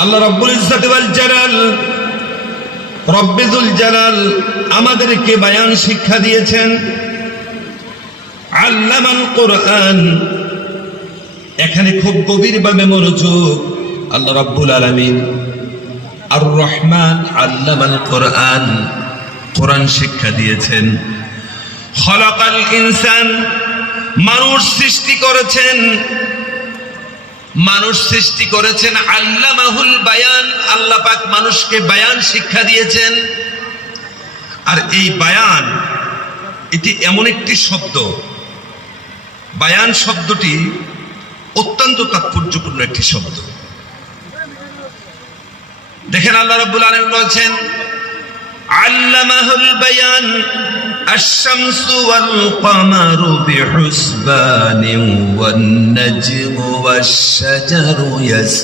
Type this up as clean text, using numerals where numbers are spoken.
আল্লাহ রব্বুল ইজ্জত ওয়াল জালাল, রব্বুল জালাল আমাদেরকে বায়ান শিক্ষা দিয়েছেন। আল্লামাল কোরআন, এখানে খুব গভীরভাবে মনোযোগ। আল্লাহ রাব্বুল আলামিন আর রহমান আল্লামাল কোরআন, কোরআন শিক্ষা দিয়েছেন। খলাকাল ইনসান, মানুষ সৃষ্টি করেছেন, মানুষ সৃষ্টি করেছেন। আল্লামাহুল বায়ান, আল্লাহ পাক মানুষকে বায়ান শিক্ষা দিয়েছেন। আর এই বায়ান, এটি এমন একটি শব্দ, বায়ান শব্দটি অত্যন্ত তাৎপর্যপূর্ণ একটি শব্দ। দেখেন আল্লাহ রাব্বুল আলামিন বলেছেন আল্লামাহুল বায়ান আশ-শামসু ওয়াল কমারু বিহুসবানিন ওয়ান নাজমু ওয়াশ-শাজারু